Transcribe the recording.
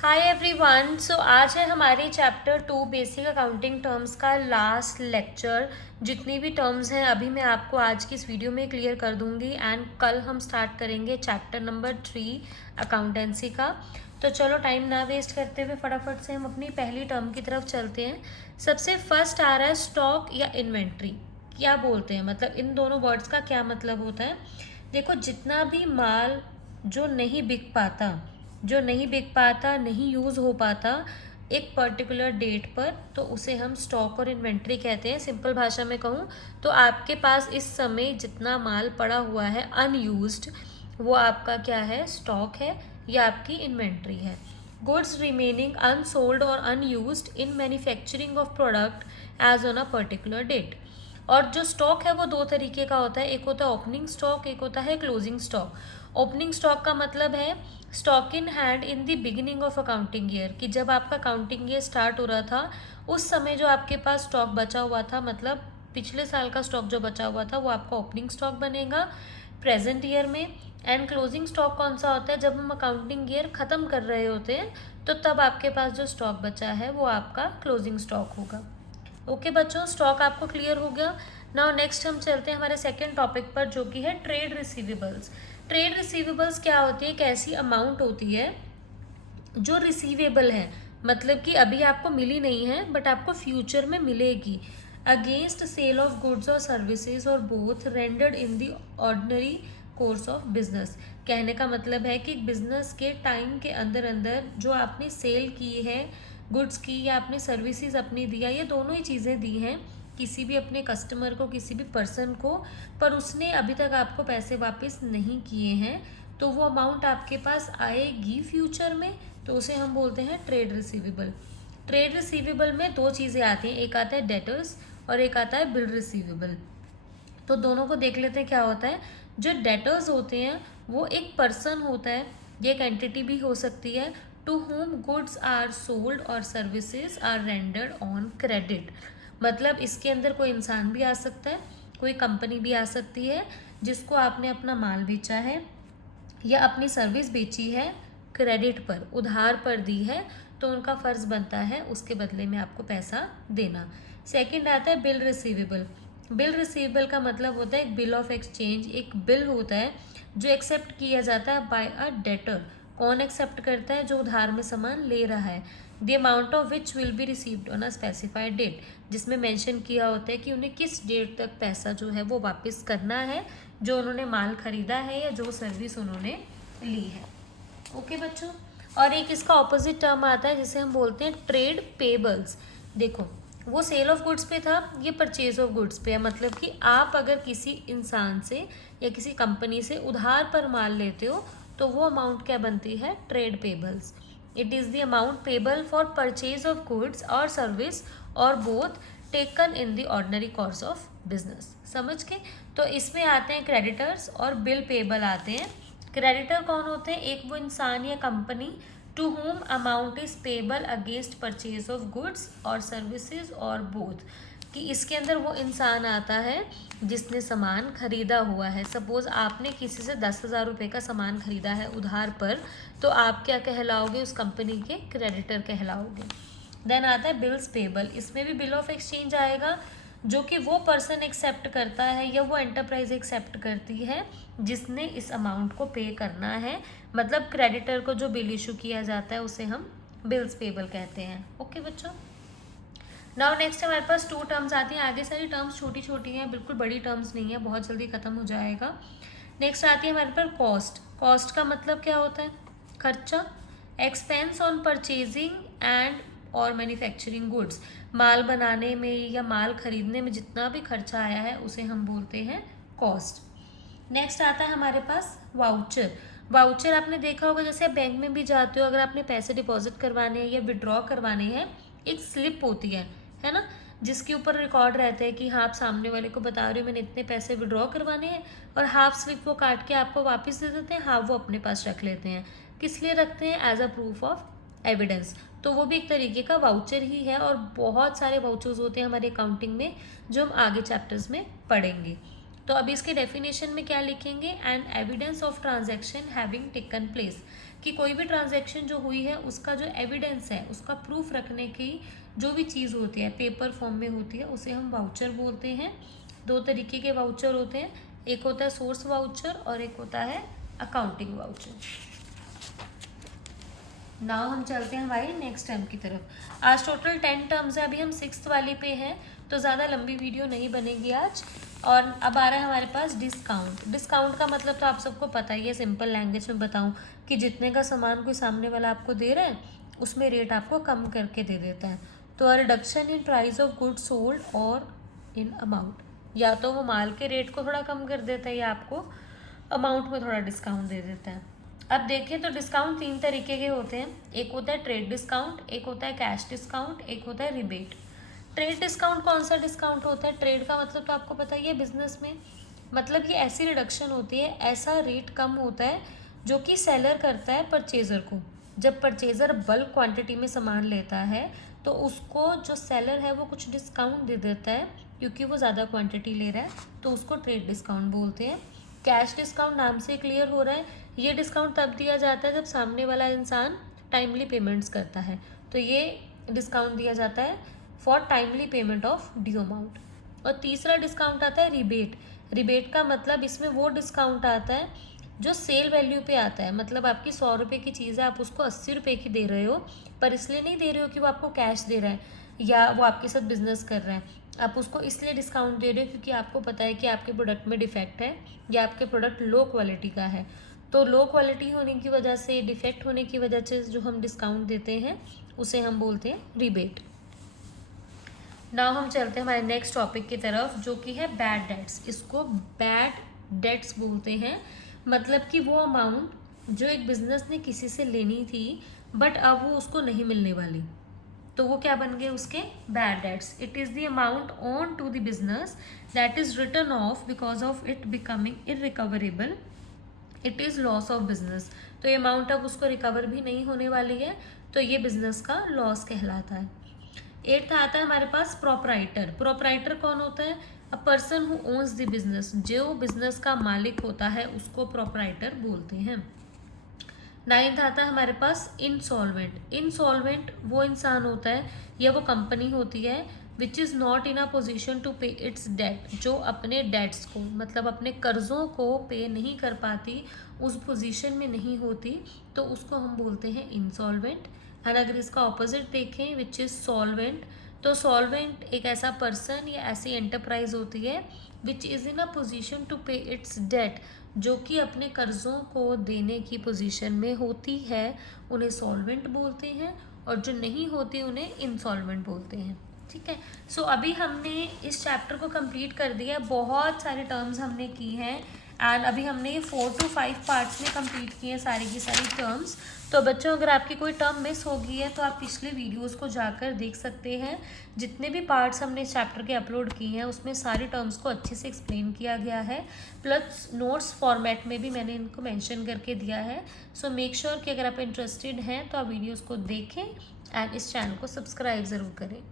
Hi everyone. सो आज है हमारी चैप्टर 2 बेसिक अकाउंटिंग टर्म्स का लास्ट लेक्चर। जितनी भी टर्म्स हैं अभी मैं आपको आज की इस वीडियो में क्लियर कर दूंगी एंड कल हम स्टार्ट करेंगे चैप्टर नंबर 3 अकाउंटेंसी का। तो चलो टाइम ना वेस्ट करते हुए फटाफट से हम अपनी पहली टर्म की तरफ चलते हैं। सबसे फर्स्ट आ रहा है स्टॉक या इन्वेंट्री। क्या बोलते हैं, मतलब इन दोनों वर्ड्स का क्या मतलब होता है। देखो, जितना भी माल जो नहीं बिक पाता नहीं यूज़ हो पाता एक पर्टिकुलर डेट पर, तो उसे हम स्टॉक और इन्वेंट्री कहते हैं। सिंपल भाषा में कहूँ तो आपके पास इस समय जितना माल पड़ा हुआ है अनयूज्ड, वो आपका क्या है, स्टॉक है या आपकी इन्वेंट्री है। गुड्स रिमेनिंग अनसोल्ड और unused in manufacturing of product as on a particular date. और जो स्टॉक है वो दो तरीके का होता है, एक होता है ओपनिंग स्टॉक, एक होता है क्लोजिंग स्टॉक। ओपनिंग स्टॉक का मतलब है stock in hand in the beginning of accounting year, कि जब आपका अकाउंटिंग ईयर स्टार्ट हो रहा था उस समय जो आपके पास स्टॉक बचा हुआ था, मतलब पिछले साल का स्टॉक जो बचा हुआ था, वो आपका ओपनिंग स्टॉक बनेगा प्रेजेंट ईयर में। एंड क्लोजिंग स्टॉक कौन सा होता है, जब हम अकाउंटिंग ईयर ख़त्म कर रहे होते हैं तो तब आपके पास जो स्टॉक बचा है वो आपका क्लोजिंग स्टॉक होगा। ओके बच्चों, स्टॉक आपको क्लियर हो गया। नाउ नेक्स्ट हम चलते हैं हमारे सेकेंड टॉपिक पर, जो कि है ट्रेड रिसीवेबल्स। ट्रेड रिसीवेबल्स क्या होती है, एक ऐसी अमाउंट होती है जो रिसीवेबल है, मतलब कि अभी आपको मिली नहीं है बट आपको फ्यूचर में मिलेगी, अगेंस्ट सेल ऑफ गुड्स और सर्विसेज और both rendered in the ordinary course of business. कहने का मतलब है कि बिजनेस के टाइम के अंदर अंदर जो आपने सेल की है गुड्स की या आपने सर्विसेज अपनी दिया, ये दोनों ही चीज़ें दी हैं किसी भी अपने कस्टमर को, किसी भी पर्सन को, पर उसने अभी तक आपको पैसे वापस नहीं किए हैं, तो वो अमाउंट आपके पास आएगी फ्यूचर में, तो उसे हम बोलते हैं ट्रेड रिसीवेबल। ट्रेड रिसीवेबल में दो चीज़ें आती हैं, एक आता है डेटर्स और एक आता है बिल रिसीवेबल। तो दोनों को देख लेते हैं क्या होता है। जो डेटर्स होते हैं वो एक पर्सन होता है, ये एक एंटिटी भी हो सकती है, to home goods are sold और services are rendered on credit. मतलब इसके अंदर कोई इंसान भी आ सकता है, कोई कंपनी भी आ सकती है जिसको आपने अपना माल बेचा है या अपनी सर्विस बेची है क्रेडिट पर, उधार पर दी है, तो उनका फ़र्ज़ बनता है उसके बदले में आपको पैसा देना। सेकंड आता है बिल रिसीवेबल। बिल रिसीवेबल का मतलब होता है एक बिल ऑफ एक्सचेंज, एक बिल होता है जो एक्सेप्ट किया जाता है बाय अ डेटर। कौन एक्सेप्ट करता है, जो उधार में सामान ले रहा है। The amount of which will be received on a specified date, जिसमें मेंशन किया होता है कि उन्हें किस डेट तक पैसा जो है वो वापस करना है, जो उन्होंने माल खरीदा है या जो सर्विस उन्होंने ली है। ओके बच्चों, और एक इसका ऑपोजिट टर्म आता है जिसे हम बोलते हैं ट्रेड पेबल्स। देखो, वो सेल ऑफ गुड्स पे था, ये परचेज ऑफ गुड्स पे है। मतलब कि आप अगर किसी इंसान से या किसी कंपनी से उधार पर माल लेते हो तो वो अमाउंट क्या बनती है, trade payables. It is the amount payable for purchase of goods और सर्विस और both taken in the ordinary course of business. समझ के, तो इसमें आते हैं क्रेडिटर्स और बिल पेबल आते हैं। क्रेडिटर कौन होते हैं, एक वो इंसान या company to whom amount is payable against purchase of goods और सर्विसेज और बोथ, कि इसके अंदर वो इंसान आता है जिसने सामान खरीदा हुआ है। सपोज आपने किसी से 10,000 रुपये का सामान खरीदा है उधार पर, तो आप क्या कहलाओगे, उस कंपनी के क्रेडिटर कहलाओगे। देन आता है बिल्स पेबल, इसमें भी बिल ऑफ एक्सचेंज आएगा, जो कि वो पर्सन एक्सेप्ट करता है या वो एंटरप्राइज एक्सेप्ट करती है जिसने इस अमाउंट को पे करना है। मतलब क्रेडिटर को जो बिल इशू किया जाता है उसे हम बिल्स पेबल कहते हैं। ओके बच्चों, नाउ नेक्स्ट हमारे पास टू टर्म्स आती हैं। आगे सारी टर्म्स छोटी छोटी हैं, बिल्कुल बड़ी टर्म्स नहीं है, बहुत जल्दी खत्म हो जाएगा। नेक्स्ट आती है हमारे पास कॉस्ट। कॉस्ट का मतलब क्या होता है, खर्चा। एक्सपेंस ऑन परचेजिंग एंड और मैन्युफैक्चरिंग गुड्स, माल बनाने में या माल खरीदने में जितना भी खर्चा आया है उसे हम बोलते हैं कॉस्ट। नेक्स्ट आता है हमारे पास वाउचर। वाउचर आपने देखा होगा, जैसे आप बैंक में भी जाते हो, अगर आपने पैसे डिपॉजिट करवाने हैं या विड्रॉ करवाने हैं, एक स्लिप होती है ना, जिसके ऊपर रिकॉर्ड रहता है कि हाँ आप सामने वाले को बता रहे हो मैंने इतने पैसे विड्रॉ करवाने हैं, और हाफ स्लिप वो काट के आपको वापस दे देते हैं, हाफ वो अपने पास रख लेते हैं। किस लिए रखते हैं, as a proof of evidence. तो वो भी एक तरीके का वाउचर ही है, और बहुत सारे वाउचर्स होते हैं हमारे अकाउंटिंग में जो हम आगे चैप्टर्स में पढ़ेंगे। तो अभी इसके डेफिनेशन में क्या लिखेंगे, an evidence of transaction having taken place. कि कोई भी ट्रांजैक्शन जो हुई है उसका जो एविडेंस है, उसका प्रूफ रखने की जो भी चीज़ होती है पेपर फॉर्म में होती है, उसे हम वाउचर बोलते हैं। 2 तरीके के वाउचर होते हैं, एक होता है सोर्स वाउचर और एक होता है अकाउंटिंग वाउचर। नाउ हम चलते हैं हमारी नेक्स्ट टर्म की तरफ। आज टोटल 10 टर्म्स है, अभी हम 6th वाली पे हैं, तो ज़्यादा लंबी वीडियो नहीं बनेगी आज। और अब आ रहा है हमारे पास डिस्काउंट। डिस्काउंट का मतलब तो आप सबको पता ही है, सिंपल लैंग्वेज में बताऊं कि जितने का सामान कोई सामने वाला आपको दे रहा है उसमें रेट आपको कम करके दे देता है। तो a reduction in price of goods sold और इन अमाउंट, या तो वो माल के रेट को थोड़ा कम कर देता है या आपको अमाउंट में थोड़ा डिस्काउंट दे देता है। अब देखें तो डिस्काउंट 3 तरीके के होते हैं, एक होता है ट्रेड डिस्काउंट, एक होता है कैश डिस्काउंट, एक होता है रिबेट। ट्रेड डिस्काउंट कौन सा डिस्काउंट होता है? ट्रेड का मतलब तो आपको पता ही है बिजनेस में, मतलब ये ऐसी रिडक्शन होती है, ऐसा रेट कम होता है जो कि सेलर करता है परचेज़र को। जब परचेज़र बल्क क्वांटिटी में सामान लेता है तो उसको जो सेलर है वो कुछ डिस्काउंट दे देता है क्योंकि वो ज़्यादा क्वांटिटी ले रहा है, तो उसको ट्रेड डिस्काउंट बोलते हैं। कैश डिस्काउंट नाम से क्लियर हो रहा है, ये डिस्काउंट तब दिया जाता है जब सामने वाला इंसान टाइमली पेमेंट्स करता है, तो ये डिस्काउंट दिया जाता है for timely payment of due amount. और तीसरा डिस्काउंट आता है रिबेट। रिबेट का मतलब इसमें वो डिस्काउंट आता है जो सेल वैल्यू पे आता है, मतलब आपकी 100 रुपये की चीज़ है, आप उसको 80 रुपये की दे रहे हो, पर इसलिए नहीं दे रहे हो कि वो आपको कैश दे रहा है या वो आपके साथ बिजनेस कर रहा है, आप उसको इसलिए डिस्काउंट दे रहे हो क्योंकि आपको पता है कि आपके प्रोडक्ट में डिफेक्ट है या आपके प्रोडक्ट लो क्वालिटी का है। तो लो क्वालिटी होने की वजह से, डिफेक्ट होने की वजह से जो हम डिस्काउंट देते हैं उसे हम बोलते हैं रिबेट। नाउ हम चलते हैं हमारे नेक्स्ट टॉपिक की तरफ जो कि है बैड डेट्स। इसको बैड डेट्स बोलते हैं, मतलब कि वो अमाउंट जो एक बिजनेस ने किसी से लेनी थी बट अब वो उसको नहीं मिलने वाली, तो वो क्या बन गए उसके bad debts. It is the amount own to the business that is written off because of it becoming irrecoverable, it is loss of business. तो ये अमाउंट अब उसको रिकवर भी नहीं होने वाली है, तो ये बिजनेस का लॉस कहलाता है। 8th आता है हमारे पास प्रोपराइटर। प्रोपराइटर कौन होता है? A person who owns the business, जो बिजनेस का मालिक होता है उसको प्रोपराइटर बोलते हैं। 9th आता है हमारे पास इंसॉल्वेंट। इंसॉल्वेंट वो इंसान होता है या वो कंपनी होती है which is not in a position to pay its debt, जो अपने डेट्स को, मतलब अपने कर्ज़ों को पे नहीं कर पाती, उस पोजीशन में नहीं होती, तो उसको हम बोलते हैं इंसॉल्वेंट। एंड अगर इसका ऑपोजिट देखें विच इज़ सॉल्वेंट, तो सॉल्वेंट एक ऐसा पर्सन या ऐसी एंटरप्राइज होती है which is in a position to pay its debt, जो कि अपने कर्ज़ों को देने की पोजीशन में होती है, उन्हें सॉल्वेंट बोलते हैं, और जो नहीं होती उन्हें इंसॉल्वेंट बोलते हैं। ठीक है, सो अभी हमने इस चैप्टर को कंप्लीट कर दिया, बहुत सारे टर्म्स हमने की हैं एंड अभी हमने ये 4 to 5 पार्ट्स में कंप्लीट किए हैं सारी की सारी टर्म्स। तो बच्चों अगर आपकी कोई टर्म मिस हो गई है तो आप पिछले वीडियोस को जाकर देख सकते हैं, जितने भी पार्ट्स हमने इस चैप्टर के अपलोड किए हैं उसमें सारी टर्म्स को अच्छे से एक्सप्लेन किया गया है, प्लस नोट्स फॉर्मेट में भी मैंने इनको मेंशन करके दिया है। सो मेक श्योर कि अगर आप इंटरेस्टेड हैं तो आप वीडियोज़ को देखें एंड इस चैनल को सब्सक्राइब ज़रूर करें।